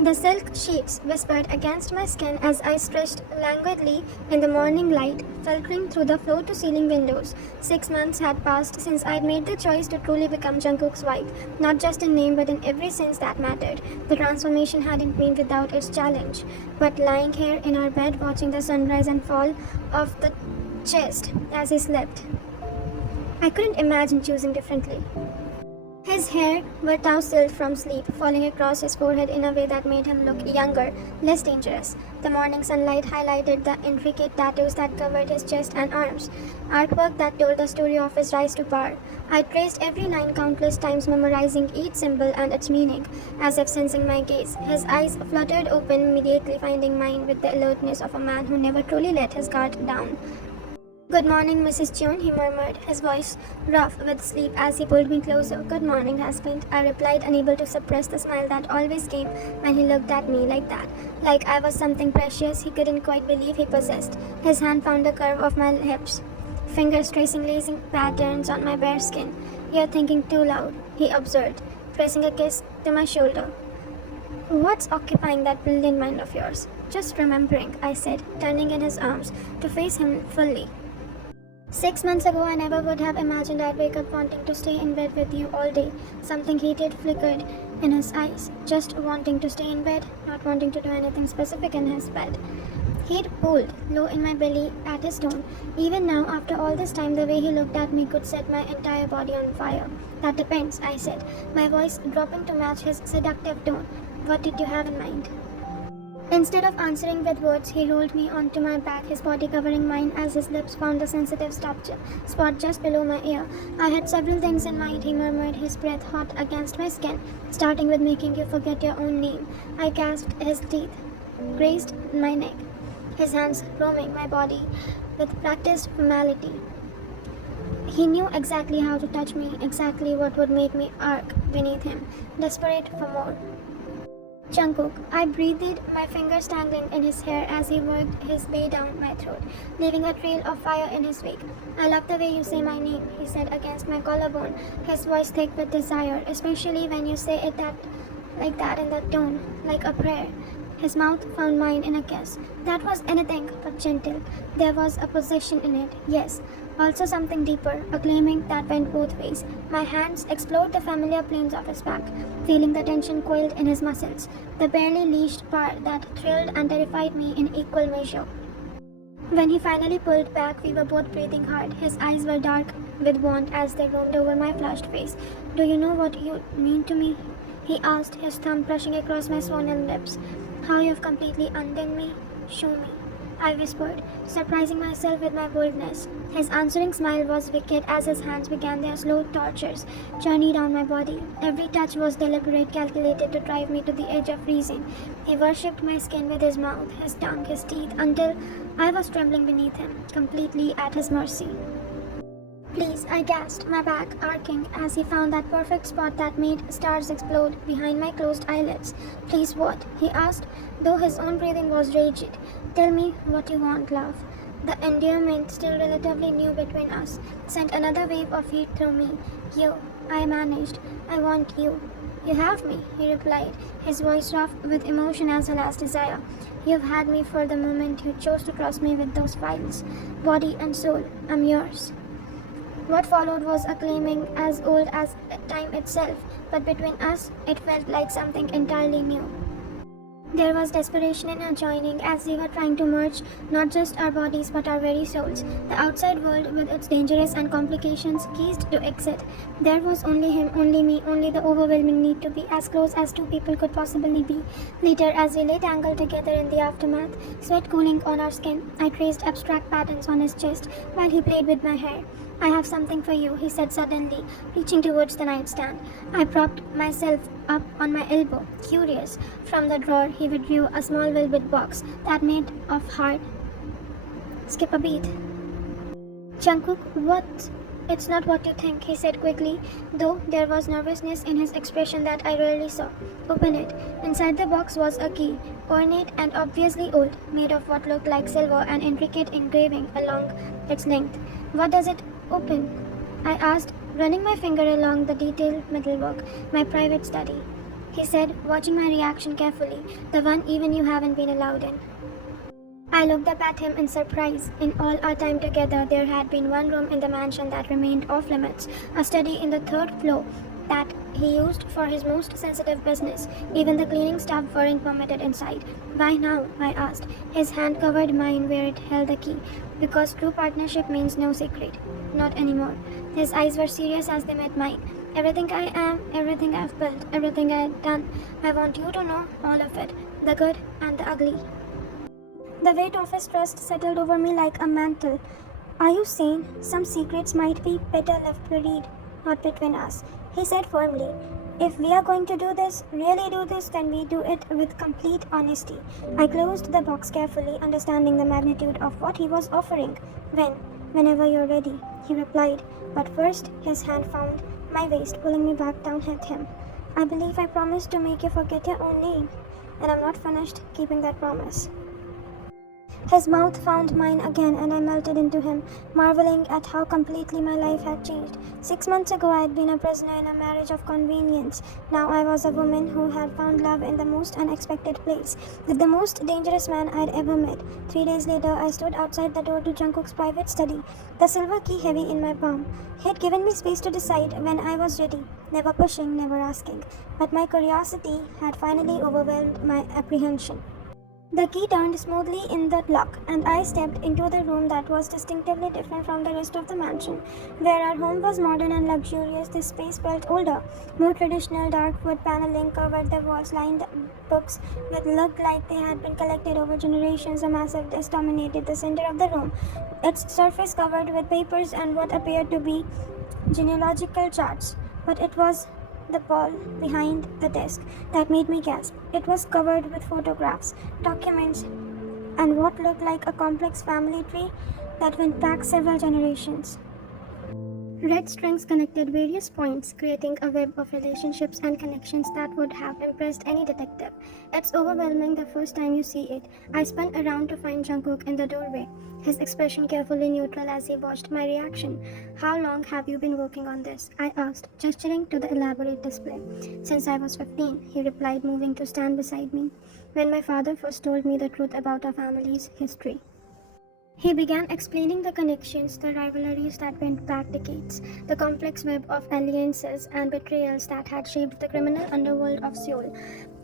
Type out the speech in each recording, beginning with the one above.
The silk sheets whispered against my skin as I stretched languidly in the morning light, filtering through the floor to ceiling windows. 6 months had passed since I'd made the choice to truly become Jungkook's wife, not just in name but in every sense that mattered. The transformation hadn't been without its challenge, but lying here in our bed watching the sunrise and fall of the chest as he slept, I couldn't imagine choosing differently. His hair were tousled from sleep, falling across his forehead in a way that made him look younger, less dangerous. The morning sunlight highlighted the intricate tattoos that covered his chest and arms, artwork that told the story of his rise to power. I traced every line countless times, memorizing each symbol and its meaning, as if sensing my gaze. His eyes fluttered open, immediately finding mine with the alertness of a man who never truly let his guard down. "Good morning, Mrs. Chun," he murmured, his voice rough with sleep as he pulled me closer. "Good morning, husband," I replied, unable to suppress the smile that always came when he looked at me like that. Like I was something precious he couldn't quite believe he possessed. His hand found the curve of my hips, fingers tracing lazy patterns on my bare skin. "You're thinking too loud," he observed, pressing a kiss to my shoulder. "What's occupying that brilliant mind of yours?" "Just remembering," I said, turning in his arms to face him fully. 6 months ago, I never would have imagined I'd wake up wanting to stay in bed with you all day. Something heated flickered in his eyes. Just wanting to stay in bed, not wanting to do anything specific in his bed. He'd pulled low in my belly at his tone. Even now, after all this time, the way he looked at me could set my entire body on fire. "That depends," I said, my voice dropping to match his seductive tone. "What did you have in mind?" Instead of answering with words, he rolled me onto my back, his body covering mine as his lips found a sensitive spot just below my ear. "I had several things in mind," he murmured, his breath hot against my skin, "starting with making you forget your own name." I gasped. His teeth grazed my neck, his hands roaming my body with practiced formality. He knew exactly how to touch me, exactly what would make me arc beneath him, desperate for more. "Jungkook," I breathed, my fingers tangling in his hair as he worked his way down my throat, leaving a trail of fire in his wake. "I love the way you say my name," he said against my collarbone, his voice thick with desire, "especially when you say it like that in that tone, like a prayer." His mouth found mine in a kiss. That was anything but gentle. There was a possession in it, yes. Also something deeper, a claiming that went both ways. My hands explored the familiar planes of his back, feeling the tension coiled in his muscles, the barely leashed part that thrilled and terrified me in equal measure. When he finally pulled back, we were both breathing hard. His eyes were dark with want as they roamed over my flushed face. "Do you know what you mean to me?" he asked, his thumb brushing across my swollen lips. "How you've completely undone me? Show me," I whispered, surprising myself with my boldness. His answering smile was wicked as his hands began their slow torturous journey down my body. Every touch was deliberate, calculated to drive me to the edge of freezing. He worshipped my skin with his mouth, his tongue, his teeth, until I was trembling beneath him, completely at his mercy. "Please," I gasped, my back arcing as he found that perfect spot that made stars explode behind my closed eyelids. "Please what?" he asked, though his own breathing was rigid. "Tell me what you want, love." The endearment, still relatively new between us, sent another wave of heat through me. "You," I managed. "I want you." "You have me," he replied, his voice rough with emotion as well as desire. "You've had me for the moment you chose to trust me with those files. Body and soul, I'm yours." What followed was a claiming as old as time itself, but between us, it felt like something entirely new. There was desperation in our joining as we were trying to merge not just our bodies but our very souls. The outside world, with its dangers and complications, ceased to exist. There was only him, only me, only the overwhelming need to be as close as two people could possibly be. Later, as we lay tangled together in the aftermath, sweat cooling on our skin, I traced abstract patterns on his chest while he played with my hair. "I have something for you," he said suddenly, reaching towards the nightstand. I propped myself up on my elbow, curious. From the drawer, he withdrew a small velvet box that made of hard. "Skip a beat." "Jungkook, what?" "It's not what you think," he said quickly, though there was nervousness in his expression that I rarely saw. "Open it." Inside the box was a key, ornate and obviously old, made of what looked like silver and intricate engraving along its length. "What does it open?" I asked, running my finger along the detailed metalwork. "My private study." he said, watching my reaction carefully, the one even you haven't been allowed in. I looked up at him in surprise. In all our time together, there had been one room in the mansion that remained off limits, a study in the third floor that he used for his most sensitive business. Even the cleaning staff weren't permitted inside. Why now? I asked. His hand covered mine where it held the key. Because true partnership means no secret. Not anymore. His eyes were serious as they met mine. Everything I am, everything I've built, everything I've done, I want you to know all of it, the good and the ugly. The weight of his trust settled over me like a mantle. Are you saying some secrets might be better left buried, not between us? He said firmly. If we are going to do this, really do this, then we do it with complete honesty. I closed the box carefully, understanding the magnitude of what he was offering. Whenever you're ready, he replied. But first, his hand found my waist, pulling me back down at him. I believe I promised to make you forget your own name, and I'm not finished keeping that promise. His mouth found mine again, and I melted into him, marveling at how completely my life had changed. 6 months ago, I had been a prisoner in a marriage of convenience. Now I was a woman who had found love in the most unexpected place, with the most dangerous man I'd ever met. 3 days later, I stood outside the door to Jungkook's private study, the silver key heavy in my palm. He had given me space to decide when I was ready, never pushing, never asking. But my curiosity had finally overwhelmed my apprehension. The key turned smoothly in the lock, and I stepped into the room that was distinctively different from the rest of the mansion. Where our home was modern and luxurious, this space felt older. More traditional dark wood paneling covered the walls, lined books that looked like they had been collected over generations. A massive desk dominated the center of the room, its surface covered with papers and what appeared to be genealogical charts. But it was the wall behind the desk that made me gasp. It was covered with photographs, documents, and what looked like a complex family tree that went back several generations. Red strings connected various points, creating a web of relationships and connections that would have impressed any detective. It's overwhelming the first time you see it. I spun around to find Jungkook in the doorway, his expression carefully neutral as he watched my reaction. How long have you been working on this? I asked, gesturing to the elaborate display. Since I was 15, he replied, moving to stand beside me. When my father first told me the truth about our family's history. He began explaining the connections, the rivalries that went back decades, the complex web of alliances and betrayals that had shaped the criminal underworld of Seoul.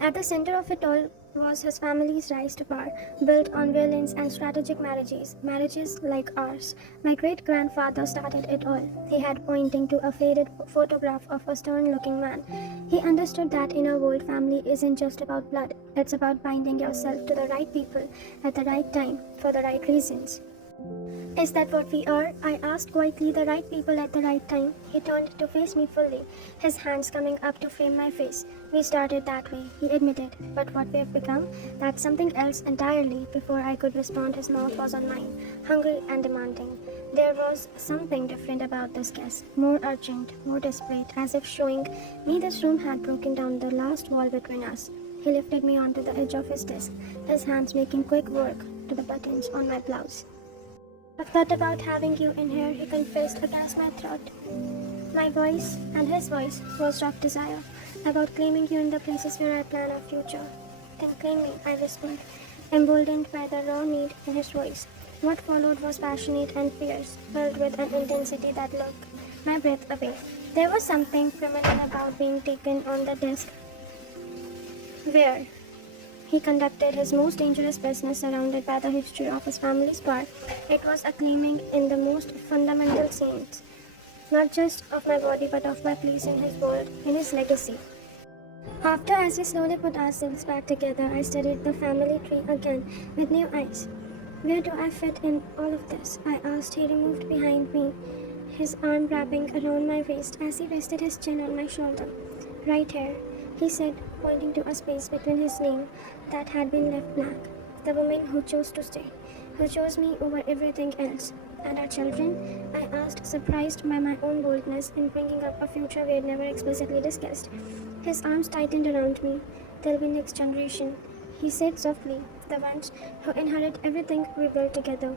At the center of it all was his family's rise to power, built on violence and strategic marriages like ours. My great-grandfather started it all. He had pointing to a faded photograph of a stern-looking man. He understood that in our world, family isn't just about blood. It's about binding yourself to the right people at the right time for the right reasons. Is that what we are? I asked quietly. The right people at the right time. He turned to face me fully, his hands coming up to frame my face. We started that way, he admitted, but what we've become, that's something else entirely. Before I could respond, his mouth was on mine, hungry and demanding. There was something different about this kiss, more urgent, more desperate, as if showing me this room had broken down the last wall between us. He lifted me onto the edge of his desk, his hands making quick work to the buttons on my blouse. I've thought about having you in here, he confessed against my throat. My voice, and his voice, was of desire, about claiming you in the places where I plan our future. Then claim me, I whispered, emboldened by the raw need in his voice. What followed was passionate and fierce, filled with an intensity that took my breath away. There was something criminal about being taken on the desk where he conducted his most dangerous business surrounded by the history of his family's power. It was a claiming in the most fundamental sense, not just of my body but of my place in his world, in his legacy. After, as we slowly put ourselves back together, I studied the family tree again with new eyes. Where do I fit in all of this? I asked. He removed behind me, his arm wrapping around my waist as he rested his chin on my shoulder. Right here, he said, pointing to a space between his name that had been left blank. The woman who chose to stay, who chose me over everything else. And our children? I asked, surprised by my own boldness in bringing up a future we had never explicitly discussed. His arms tightened around me. They'll be next generation, he said softly, the ones who inherit everything we built together.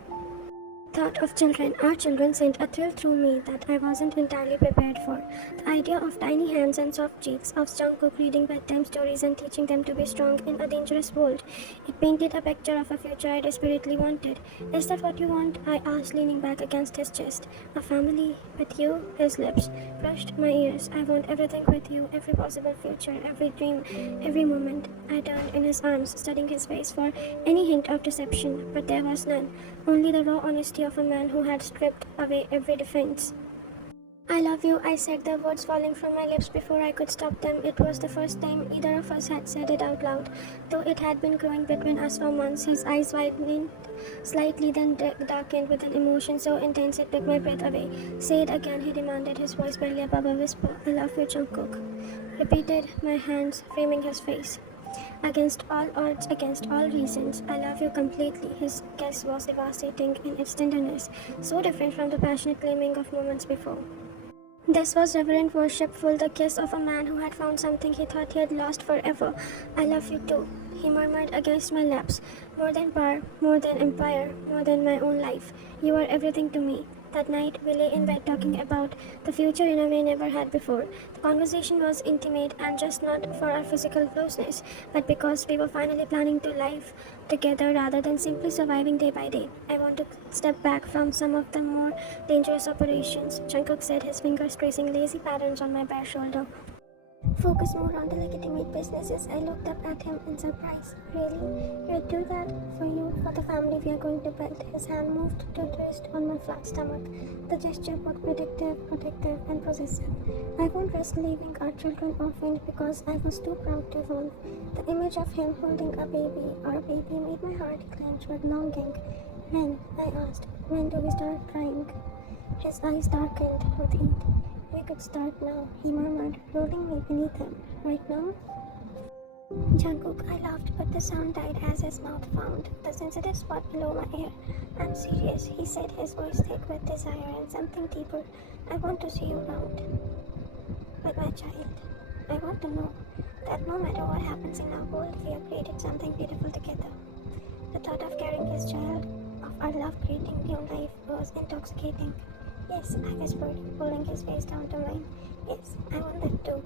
Thought of children, our children sent a thrill through me that I wasn't entirely prepared for. The idea of tiny hands and soft cheeks, of Jungkook reading bedtime stories and teaching them to be strong in a dangerous world. It painted a picture of a future I desperately wanted. Is that what you want? I asked, leaning back against his chest. A family with you? His lips brushed my ears. I want everything with you, every possible future, every dream, every moment. I turned in his arms, studying his face for any hint of deception, but there was none. Only the raw honesty of a man who had stripped away every defense. I love you, I said, the words falling from my lips before I could stop them. It was the first time either of us had said it out loud, though it had been growing between us for months. His eyes widened slightly, then darkened with an emotion so intense it took my breath away. Say it again, he demanded, his voice barely above a whisper. I love you, Jungkook. Repeated, my hands framing his face. Against all odds, against all reasons, I love you completely. His kiss was devastating in its tenderness, so different from the passionate claiming of moments before. This was reverent, worshipful, the kiss of a man who had found something he thought he had lost forever. I love you too, he murmured against my lips. More than power, more than empire, more than my own life. You are everything to me. That night, we lay in bed talking about the future in a way never had before. The conversation was intimate and just not for our physical closeness, but because we were finally planning to live together rather than simply surviving day by day. I want to step back from some of the more dangerous operations, Jungkook said, his fingers tracing lazy patterns on my bare shoulder. Focus more on the legitimate businesses. I looked up at him in surprise. Really? You'd do that? For you, for the family we are going to build? His hand moved to twist on my flat stomach. The gesture both protective, and possessive. I won't risk leaving our children orphaned because I was too proud to evolve. The image of him holding a baby or a baby made my heart clench with longing. When? I asked. When do we start crying? His eyes darkened with heat. We could start now, he murmured, rolling me beneath him. Right now? Jungkook, I laughed, but the sound died as his mouth found the sensitive spot below my ear. I'm serious, he said, his voice thick with desire and something deeper. I want to see you round with my child. I want to know that no matter what happens in our world, we have created something beautiful together. The thought of carrying his child, of our love creating new life, was intoxicating. Yes, I whispered, pulling his face down to mine. Yes, I want that too.